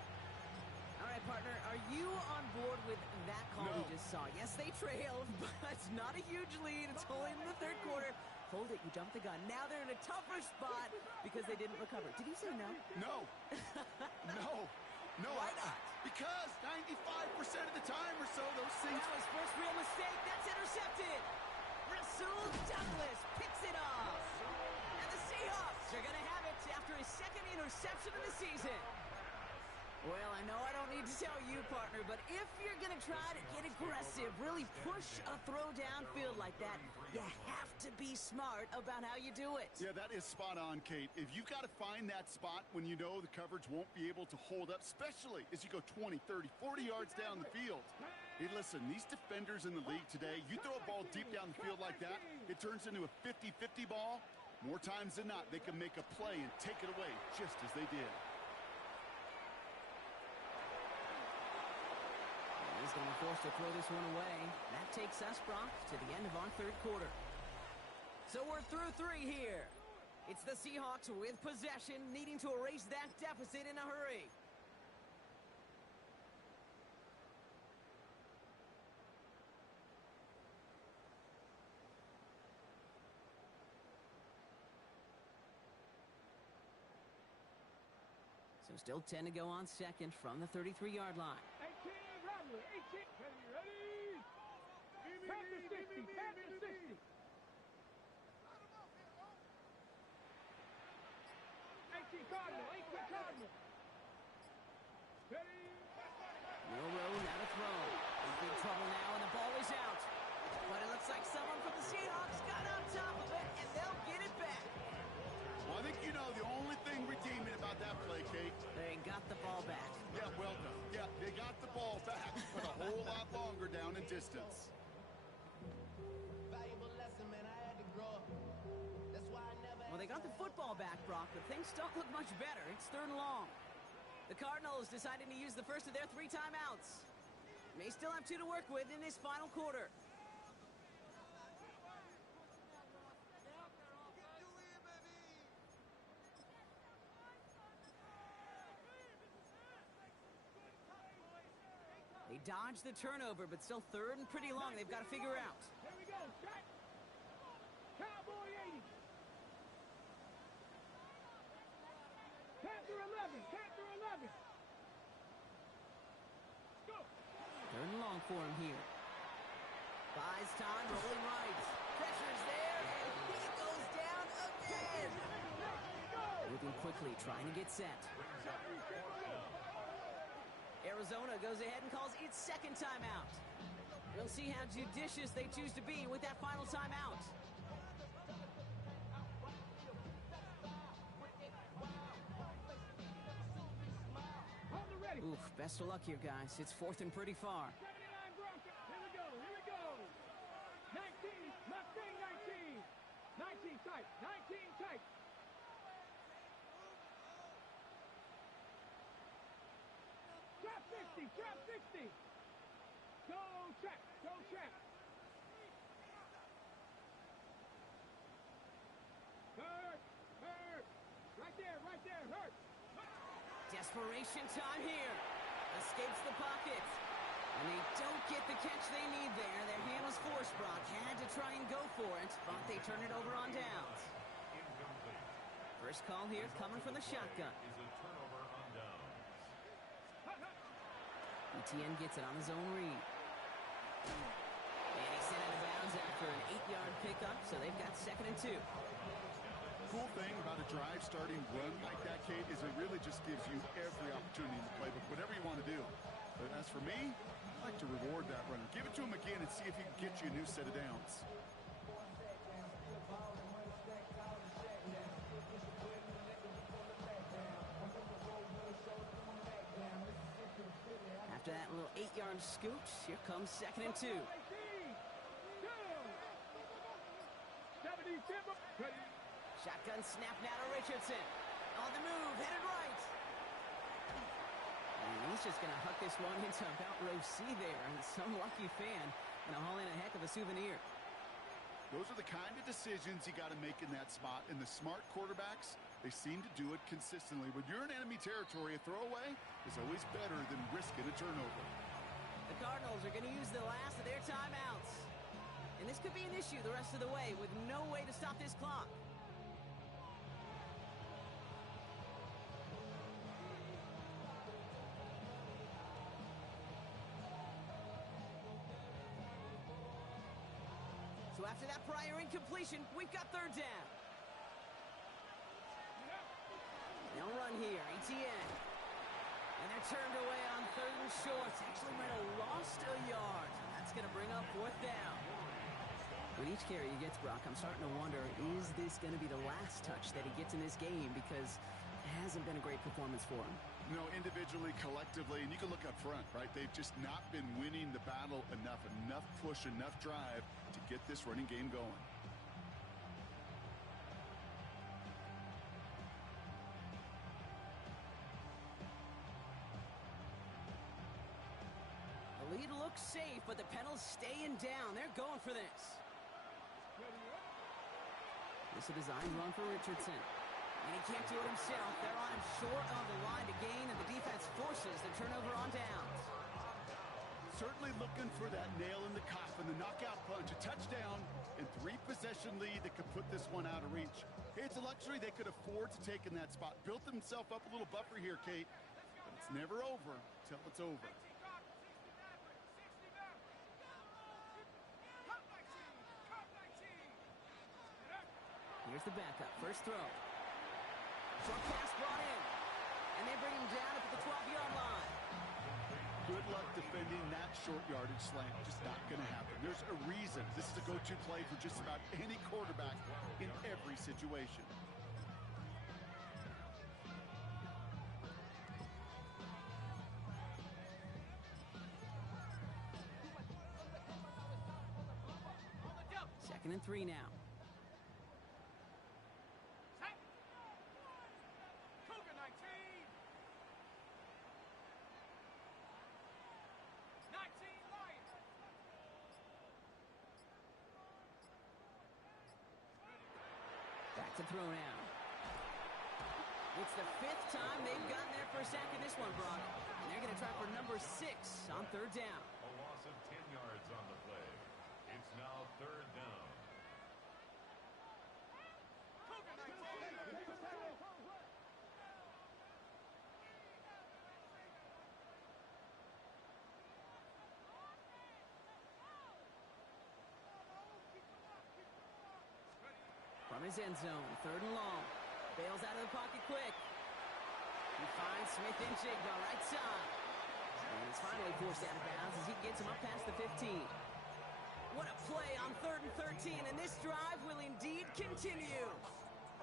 All right, partner, are you on board with that call No. we just saw? Yes, they trailed, but it's not a huge lead. It's only in the 3rd quarter. Hold it, you jumped the gun. Now they're in a tougher spot because they didn't recover. Did he say no? No. No. Why not? Because 95% of the time or so, those things... That was first real mistake. That's intercepted. Rasul Douglas picks it off. And the Seahawks are going to have it after his 2nd interception of the season. Well, I know I don't need to tell you, partner, but if you're going to try to get aggressive, really push a throw downfield like that, you have to be smart about how you do it. Yeah, that is spot on, Kate. If you've got to find that spot when you know the coverage won't be able to hold up, especially as you go 20, 30, 40 yards down the field. Hey, listen, these defenders in the league today, you throw a ball deep down the field like that, it turns into a 50-50 ball. More times than not, they can make a play and take it away just as they did. He's going to be forced to throw this one away. That takes us, Brock, to the end of our 3rd quarter. So we're through 3 here. It's the Seahawks with possession, needing to erase that deficit in a hurry. So still 10 to go on 2nd from the 33-yard line. 18, Rattler, 18. Ready? Panther 60, Panther 60. 18 Cardinal, 18 Cardinal. Ready? Milrow now to throw. In big trouble now, and the ball is out. But it looks like someone from the Seahawks got on top of it, and they'll get it back. Well, I think you know the only thing redeeming about that play, Kate. They got the ball back. Yeah, well done. Yeah, they got the ball back, but a whole lot longer down in distance. Valuable lesson, man. I had to grow up. That's why I never. Well, they got the football back, Brock, but things don't look much better. It's 3rd and long. The Cardinals deciding to use the first of their 3 timeouts. May still have 2 to work with in this final quarter. They dodged the turnover, but still 3rd and pretty long. They've got to figure out. Here we go, shot. Cowboy 80. Panther 11, Panther 11. Go. 3rd and long for him here. Buys time, rolling right. Pressure's there, and he goes down again. Moving quickly, trying to get set. Arizona goes ahead and calls its 2nd timeout. We'll see how judicious they choose to be with that final timeout. Hold the ready. Oof, best of luck here, guys. It's 4th and pretty far. 79 Broncos. Here we go, here we go. 19, Mustang 19. 19 tight, 19 tight. Trap 60, trap 60. Go check, go check. Third, Desperation time here. Escapes the pocket. And they don't get the catch they need there. Their hand was forced, Brock. Had to try and go for it, but they turn it over on downs. Incomplete. First call here coming from the shotgun. Is a turnover on downs. ETN gets it on his own read. And he's sent out of bounds after an 8-yard pickup, so they've got 2nd and 2. Cool thing about a drive starting run like that, Kate, is it really just gives you every opportunity in the playbook, whatever you want to do. But as for me, I like to reward that runner. Give it to him again and see if he can get you a new set of downs. After that little 8-yard scooch, here comes 2nd and 2. 70, Timber. Shotgun snap now to Richardson. On the move, headed right. And he's just going to huck this one into about row C there. And some lucky fan going to haul in a heck of a souvenir. Those are the kind of decisions you got to make in that spot. And the smart quarterbacks, they seem to do it consistently. When you're in enemy territory, a throwaway is always better than risking a turnover. The Cardinals are going to use the last of their timeouts. And this could be an issue the rest of the way with no way to stop this clock. So after that prior incompletion, we've got 3rd down. They'll run here, ETN. And they're turned away on 3rd and short. Actually might have lost a yard. And that's going to bring up 4th down. With each carry he gets, Brock, I'm starting to wonder, is this going to be the last touch that he gets in this game? Because it hasn't been a great performance for him. You know, individually, collectively, and you can look up front, right? They've just not been winning the battle enough push, enough drive to get this running game going. The lead looks safe, but the pedals staying down. They're going for this. This is a design run for Richardson. And he can't do it himself. They're on him short of the line to gain, and the defense forces the turnover on downs. Certainly looking for that nail in the coffin, the knockout punch, a touchdown, and 3-possession lead that could put this one out of reach. Hey, it's a luxury they could afford to take in that spot. Built themselves up a little buffer here, Kate, but it's never over till it's over. Here's the backup. First throw. Short pass brought in. And they bring him down at the 12-yard line. Good luck defending that short yardage slant. Just not going to happen. There's a reason this is a go-to play for just about any quarterback in every situation. Second and 3 now. Back to throw now. It's the 5th time they've gotten there for a sack in this one, Brock. And they're going to try for number 6 on 3rd down. A loss of 10 yards on the play. It's now 3rd down. From his end zone, 3rd and long. Bails out of the pocket quick. He finds Smith and Jigba right side. And he's finally forced out of bounds as he gets him up past the 15. What a play on 3rd and 13, and this drive will indeed continue.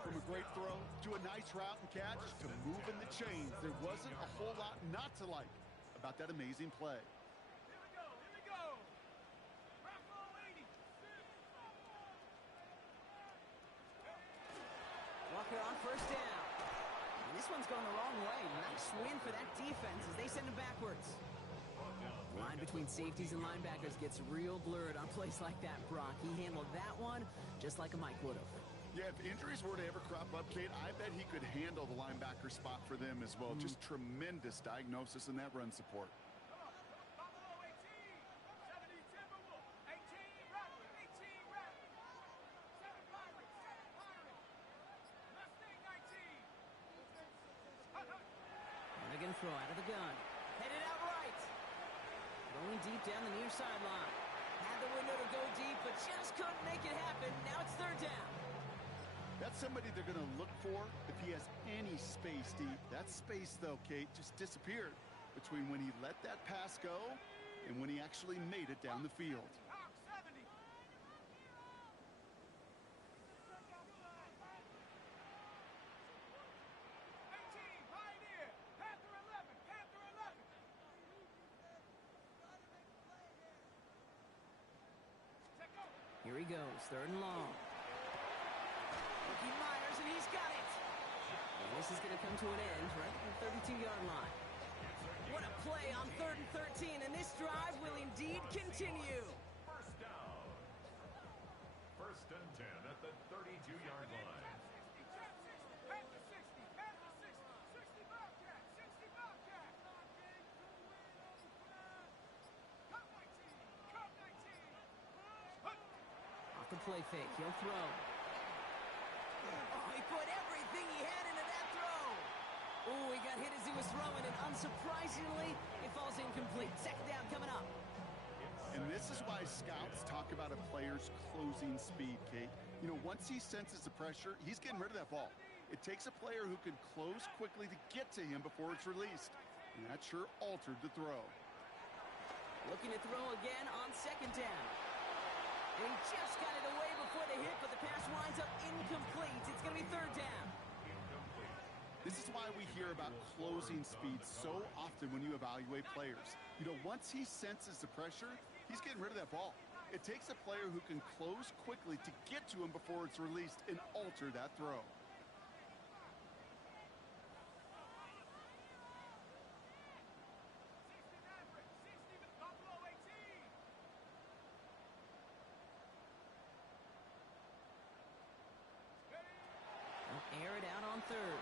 From a great throw to a nice route and catch to moving the chains, there wasn't a whole lot not to like about that amazing play. Walker on 1st down. And this one's going the wrong way. Nice win for that defense as they send him backwards. The line between safeties and linebackers gets real blurred on plays like that, Brock. He handled that one just like a Mike would have. Yeah, if injuries were to ever crop up, Kate, I bet he could handle the linebacker spot for them as well. Just tremendous diagnosis in that run support. Buffalo 18, 70 Timberwolves, 18 Raptors, 18 Raptors, 7 Pirates, 7 Pirates, Mustang 19. Hut, hut. And they're going to throw out of the gun. Headed out right. Going deep down the near sideline. Had the window to go deep, but just couldn't make it happen. Now it's third down. That's somebody they're going to look for if he has any space deep. That space, though, Kate, just disappeared between when he let that pass go and when he actually made it down the field. Hawk 70. 18, Pioneer, Panther 11, Panther 11. Check go. Here he goes, third and long. Rookie Myers, and he's got it. And this is going to come to an end right at the 32-yard line. What a play on 3rd and 13, and this drive will indeed continue. First down. First and 10 at the 32-yard line. 60, Panther 60, Panther 60, 60 Bobcat, 60 Bobcat. Cup 19, Cup 19. Hut. Off the play fake, he'll throw. Oh, he put everything he had into that throw. Oh, he got hit as he was throwing, and unsurprisingly, it falls incomplete. Second down coming up. And this is why scouts talk about a player's closing speed, Kate. You know, once he senses the pressure, he's getting rid of that ball. It takes a player who can close quickly to get to him before it's released. And that sure altered the throw. Looking to throw again on second down. And he just got it away before the hit, but the pass winds up incomplete. It's going to be third down. This is why we hear about closing speed so often when you evaluate players. You know, once he senses the pressure, he's getting rid of that ball. It takes a player who can close quickly to get to him before it's released and alter that throw. 60 Buffalo 18. Air it out on third.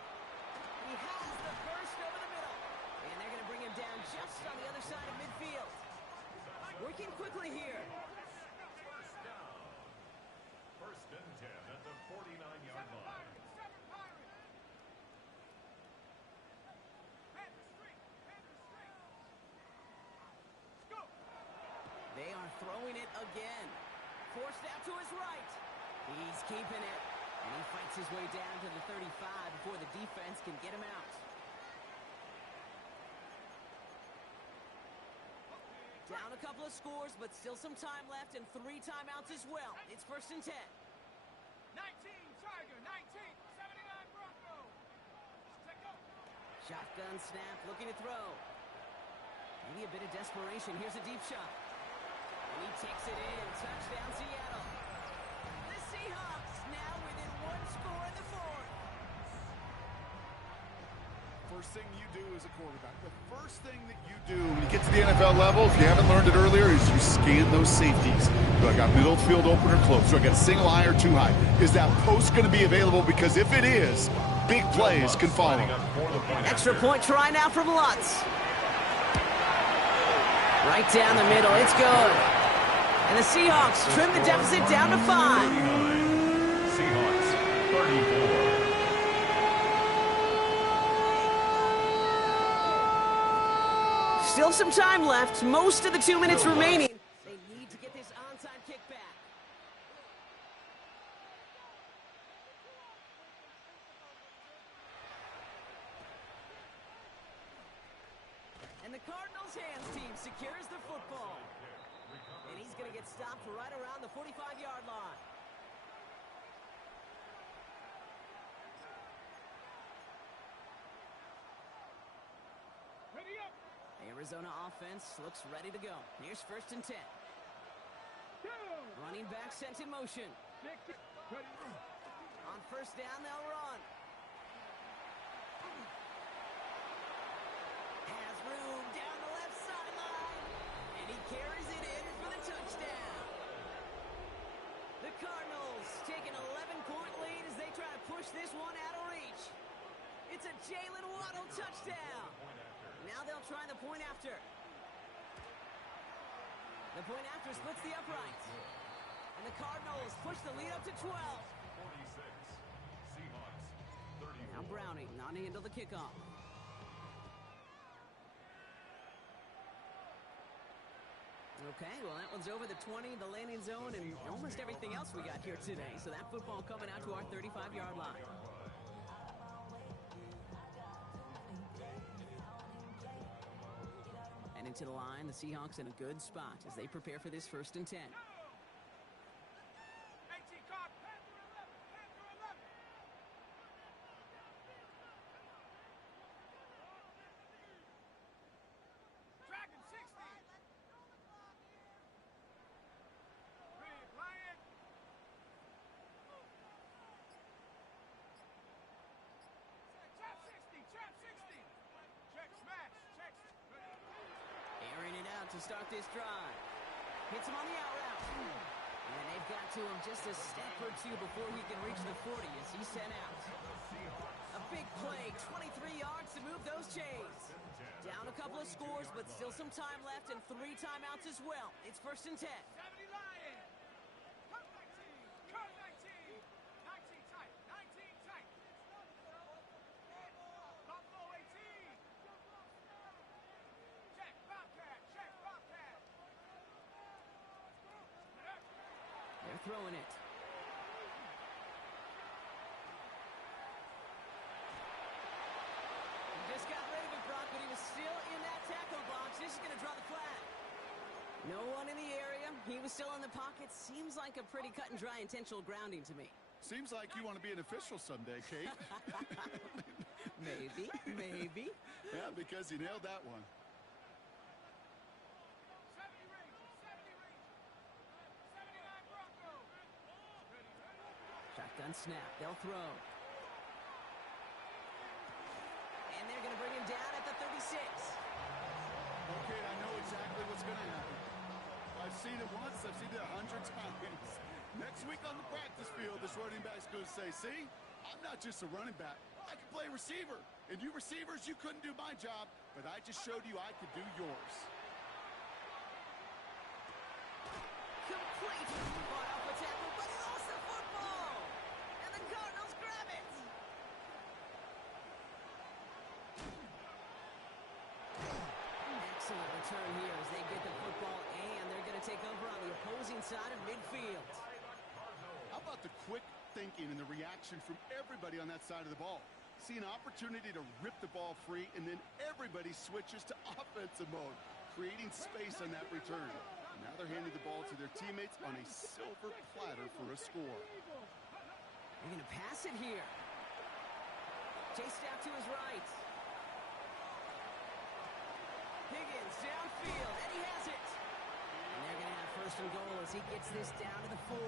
He has the first over the middle. And they're going to bring him down just on the other side of midfield. Working quickly here. First down. First and 10 at the 49-yard line. 7 Pirates. Panther Street, Panther Street. Go. They are throwing it again. Forced out to his right. He's keeping it. And he fights his way down to the 35 before the defense can get him out. Down a couple of scores, but still some time left and 3 timeouts as well. It's first and 10. 19 Tiger, 19, 79 Broncos. Check go. Shotgun snap, looking to throw. Maybe a bit of desperation. Here's a deep shot. And he takes it in. Touchdown, Seattle. The Seahawks now within 1 score in the fourth. First thing you do as a quarterback, the first thing that you do when you get to the NFL level, if you haven't learned it earlier, is you scan those safeties. Do I got middle field open or close? Do I got single high or too high? Is that post going to be available? Because if it is, big plays can follow. Extra point try now from Lutz. Right down the middle. It's good. And the Seahawks trim the deficit down to 5. Seahawks 34. Still some time left. Most of the 2 minutes remaining. They need to get this onside kick back. And the Cardinals' hands team secures the football. And he's going to get stopped right around the 45-yard line. Ready up. Arizona offense looks ready to go. Here's first and 10. Go. Running back sent in motion. Ready. On first down, they'll run. Has room down the left sideline. And he carries it in for the touchdown. The Cardinals take an 11-point lead as fires one out of reach. It's a Jalen Waddle touchdown. Now they'll try the point after. The point after splits the uprights. And the Cardinals push the lead up to 12. 46. Seahawks 34. Now Browning on to handle the kickoff. Okay, well, that one's over the 20, the landing zone, and almost everything else we got here today. So that football coming out to our 35-yard line. And into the line, the Seahawks in a good spot as they prepare for this 1st and 10. 18 card, Panther 11, Panther 11. Dragon 60. Big Lion. Trap 60, trap 60. Check smash, check. Airing it out to start this drive. Hits him on the out route. And they've got to him just a step or two before he can reach the 40 as he's sent out. A big play, 23 yards to move those chains. Down a couple of scores, but still some time left and 3 timeouts as well. It's 1st and 10. 70 Lion. Cut 19, cut 19. 19 tight, 19 tight. Buffalo 18. Check Bobcat, check Bobcat. They're throwing it. He just got rid of it, Brock, but he was still in that tackle box. This is going to draw the flag. No one in the area. He was still in the pocket. Seems like a pretty cut and dry intentional grounding to me. Seems like you want to be an official someday, Kate. Maybe, maybe. Yeah, because you nailed that one. 70 Rangers, 70 Rangers. 79 Broncos. Shotgun snap. They'll throw. And they're going to bring him down at the 36. Okay, I know exactly what's going to happen. I've seen it once. I've seen it 100 times. Next week on the practice field, this running back's going to say, see, I'm not just a running back. I can play receiver. And you receivers, you couldn't do my job, but I just showed you I could do yours. Complete. Fought off a tackle, but he lost the football. And the Cardinals grab it. Excellent return here as they get the football, and they're going to take over on the opposing side of midfield. How about the quick thinking and the reaction from everybody on that side of the ball? See an opportunity to rip the ball free, and then everybody switches to offensive mode, creating space on that return. Now they're handing the ball to their teammates on a silver platter for a score. They're going to pass it here. Chased out to his right. Higgins downfield, and he has it. And they're going to have 1st and goal as he gets this down to the 4.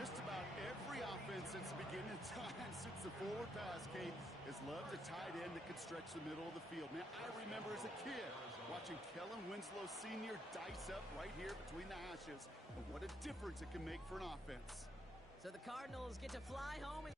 Just about every offense since the beginning of time, since the forward pass, Kate, has loved a tight end that could stretch the middle of the field. Man, I remember as a kid watching Kellen Winslow Sr. dice up right here between the hashes. And what a difference it can make for an offense. So the Cardinals get to fly home in